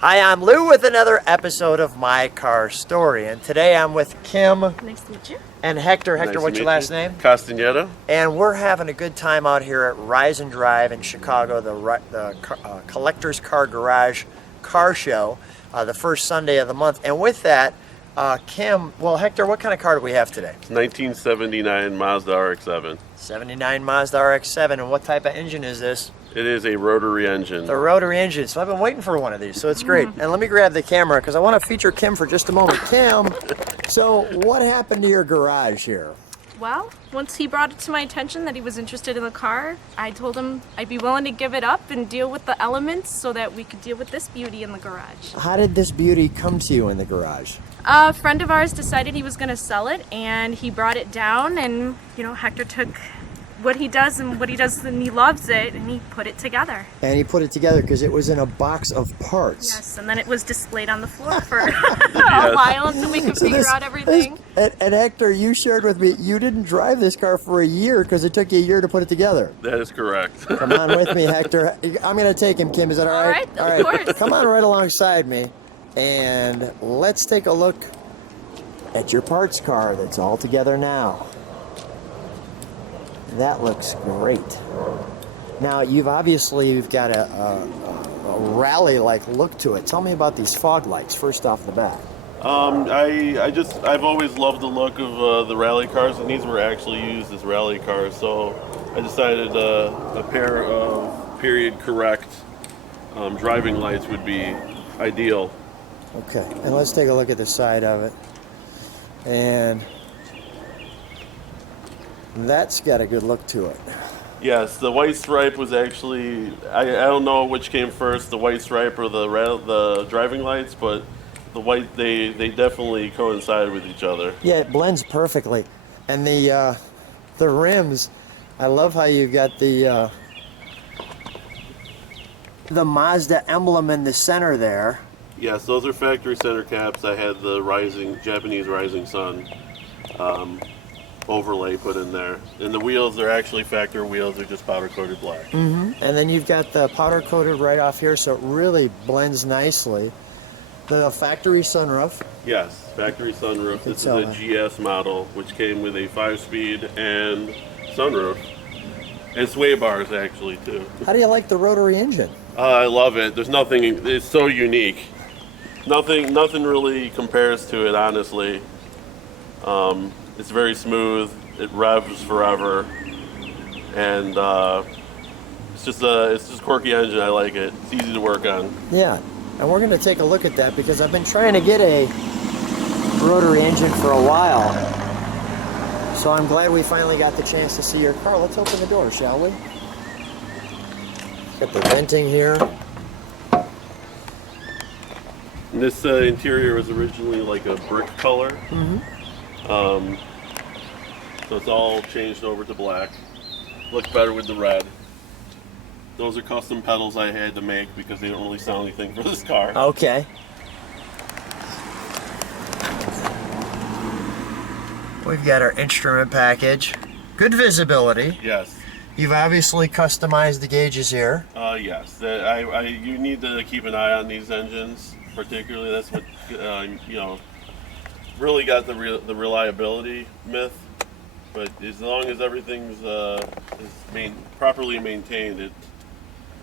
Hi, I'm Lou with another episode of My Car Story, and today I'm with Kim. Nice to meet you. And Hector. Hector, Nice what's your last name? Castaneda. And we're having a good time out here at Rise and Drive in Chicago, the Collector's Car Garage car show, the first Sunday of the month. And with that, Kim, well, Hector, what kind of car do we have today? It's 1979 Mazda RX-7. 79 Mazda RX-7, and what type of engine is this? It is a rotary engine. The rotary engine. So I've been waiting for one of these, so it's great. And let me grab the camera because I want to feature Kim for just a moment. Kim, so what happened to your garage here? Well, once he brought it to my attention that he was interested in the car, I told him I'd be willing to give it up and deal with the elements so that we could deal with this beauty in the garage. How did this beauty come to you in the garage? A friend of ours decided he was going to sell it, and he brought it down, and Hector took what he does and he loves it, and he put it together. And he put it together because it was in a box of parts. Yes, and then it was displayed on the floor for a while until we could figure out everything. And Hector, you shared with me you didn't drive this car for a year because it took you a year to put it together. That is correct. Come on with me, Hector. I'm going to take him, Kim. Is that all right? All right, of course. Come on right alongside me, and let's take a look at your parts car that's all together now. That looks great. Now, you've got a rally-like look to it. Tell me about these fog lights first off the bat. I've always loved the look of the rally cars, and these were actually used as rally cars. So I decided a pair of period correct driving lights would be ideal. Okay, and let's take a look at the side of it. And that's got a good look to it. Yes, the white stripe was actually, I don't know which came first, the white stripe or the driving lights, but the white, they definitely coincide with each other. Yeah, it blends perfectly. And the rims, I love how you've got the Mazda emblem in the center there. Yes, those are factory center caps. I had the Japanese rising sun overlay put in there. And the wheels are actually factory wheels, they're just powder coated black. Mm-hmm. And then you've got the powder coated right off here, so it really blends nicely. The factory sunroof. Yes, factory sunroof. This is a GS model, which came with a 5-speed and sunroof. And sway bars actually too. How do you like the rotary engine? I love it. There's nothing, it's so unique. Nothing really compares to it, honestly. It's very smooth. It revs forever, and it's just a quirky engine. I like it. It's easy to work on. Yeah, and we're going to take a look at that because I've been trying to get a rotary engine for a while. So I'm glad we finally got the chance to see your car. Let's open the door, shall we? Got the venting here. And this interior was originally like a brick color. Mm-hmm. So it's all changed over to black. Looks better with the red. Those are custom pedals I had to make because they don't really sound anything for this car. Okay. We've got our instrument package. Good visibility. Yes. You've obviously customized the gauges here. Yes. You need to keep an eye on these engines, particularly. That's what really got the reliability myth. But as long as everything's properly maintained,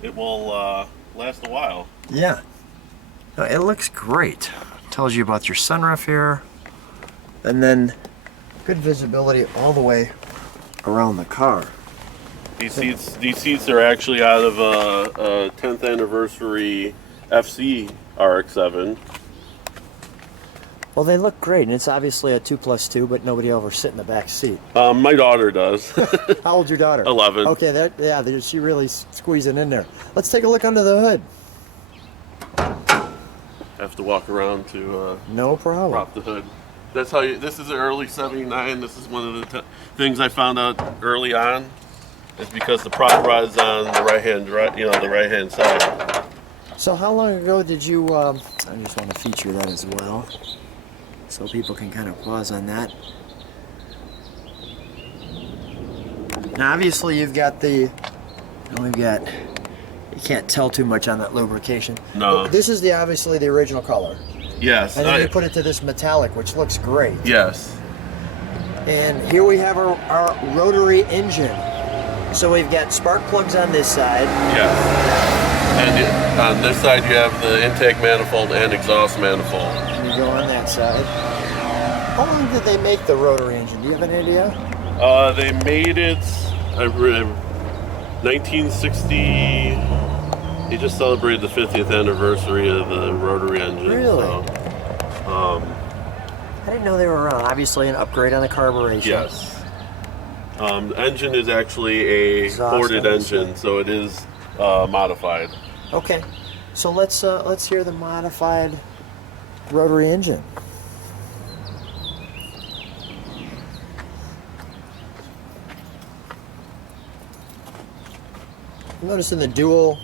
it will last a while. Yeah. It looks great. Tells you about your sunroof here, and then good visibility all the way around the car. These seats are actually out of a 10th anniversary FC RX-7. Well, they look great, and it's obviously a 2+2, but nobody will ever sit in the back seat. My daughter does. How old's your daughter? 11. Okay, she really squeezing in there. Let's take a look under the hood. Have to walk around to no problem. Prop the hood. That's how this is an early 79. This is one of the things I found out early on. Is because the prop rod's on the right hand side. So how long ago did you? I just want to feature that as well, so people can kind of pause on that. Now, obviously, you've got we've got You can't tell too much on that lubrication. No. But this is obviously the original color. Yes. And then you put it to this metallic, which looks great. Yes. And here we have our rotary engine. So we've got spark plugs on this side. Yes. And on this side you have the intake manifold and exhaust manifold. And you go on that side. How long did they make the rotary engine? Do you have an idea? They made it 1960. He just celebrated the 50th anniversary of the rotary engine. Really? So, I didn't know they were around. Obviously an upgrade on the carburation. yes. The engine is actually a Exhaust, ported obviously. engine, so it is modified. Okay. So let's hear the modified rotary engine. I'm noticing the dual.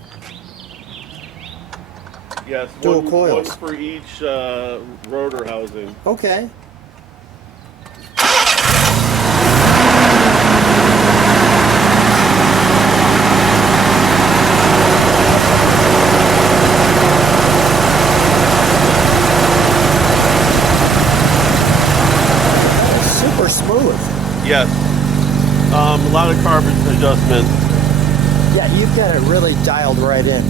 Yes, Dual coils. one for each rotor housing. Okay. Super smooth. Yes. A lot of carbon adjustments. Yeah, you've got it really dialed right in.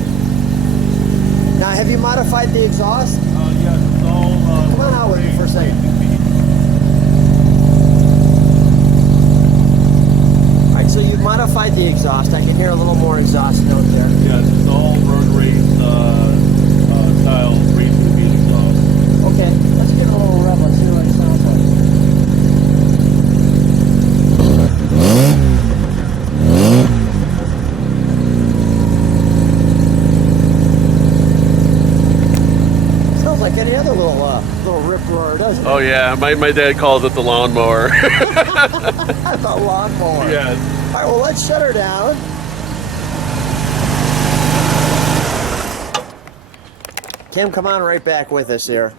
Now, have you modified the exhaust? Yes, it's all. Come on out with me for a second. All right, so you've modified the exhaust. I can hear a little more exhaust note there. Yes, it's all rotary style racing beat exhaust. Okay, let's get a little rev. Let's see what it sounds like. Sounds like any other little rip roar, doesn't it? Oh yeah, my dad calls it the lawnmower. That's a lawnmower. Yes. All right, well, let's shut her down. Kim, come on right back with us here.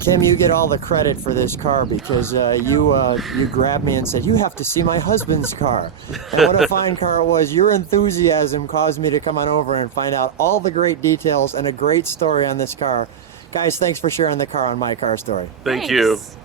Kim, you get all the credit for this car because you grabbed me and said, you have to see my husband's car. And what a fine car it was. Your enthusiasm caused me to come on over and find out all the great details and a great story on this car. Guys, thanks for sharing the car on My Car Story. Thank you. Thanks.